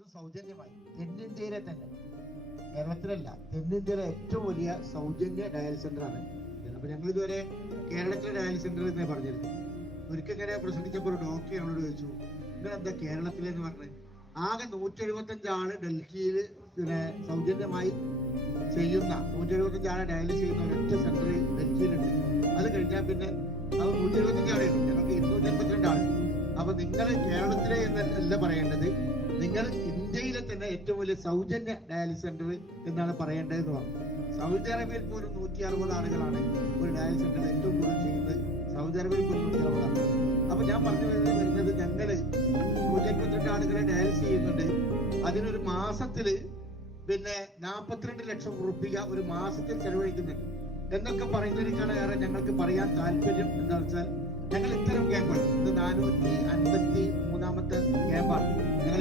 അത് സൗജന്യമായി. തെന്നിന്ത്യയിലെ തന്നെ, കേരളത്തിലല്ല, തെന്നിന്ത്യയിലെ ഏറ്റവും വലിയ സൗജന്യ ഡയാലിസിസ് സെന്റർ ആണ്. അപ്പൊ ഞങ്ങൾ ഇതുവരെ കേരളത്തിലെ ഡയാലിസിസ് സെന്റർ എന്നേ പറഞ്ഞിരുന്നു. ഒരിക്കൽ ഇങ്ങനെ പ്രസംഗിച്ചപ്പോൾ ഒരു ഡോക്ടർ ഞങ്ങളോട് ചോദിച്ചു, നിങ്ങൾ എന്താ കേരളത്തിലെന്ന് പറഞ്ഞത്? ആകെ 175 ആള് ഡൽഹിയിൽ സൗജന്യമായി ചെയ്യുന്ന 175 ആളെ ഡയാലിസിസ് ചെയ്യുന്ന ഒരൊറ്റ സെന്റർ ഡൽഹിയിലുണ്ട്. അത് കഴിഞ്ഞാൽ പിന്നെ അത് 175 ആളുണ്ട്, ഞങ്ങൾക്ക് 282 ആള്. അപ്പൊ നിങ്ങൾ കേരളത്തിലെ എന്നല്ല പറയേണ്ടത്, നിങ്ങൾ ഇന്ത്യയിലെ തന്നെ ഏറ്റവും വലിയ സൗജന്യ ഡയാലിസിസ് സെന്റർ എന്നാണ് പറയേണ്ടതെന്ന് പറഞ്ഞു. സൗദി അറേബ്യയിൽ പോലും 160 ആളുകളാണ് ഒരു ഡയാലിസിസ് സെന്റർ ഏറ്റവും കൂടുതൽ ചെയ്യുന്നത്. സൗദി അറേബ്യയിൽ പോലും 160 ആണ്. അപ്പൊ ഞാൻ പറഞ്ഞു വരുന്നത്, ഞങ്ങള് 182 ആളുകളെ ഡയാലിസിസ് ചെയ്യുന്നുണ്ട്. അതിനൊരു മാസത്തില് 42 ലക്ഷം റുപ്യ ഒരു മാസത്തിൽ ചെലവഴിക്കുന്നുണ്ട് എന്നൊക്കെ പറയുന്നതിനേക്കാൾ ഏറെ ഞങ്ങൾക്ക് പറയാൻ താല്പര്യം എന്താണെന്ന് വെച്ചാൽ, ഞങ്ങൾ ഇത്തരം ക്യാമ്പുകൾ, ഇത് 453ാമത്തെ ക്യാമ്പാണ് ഞങ്ങൾ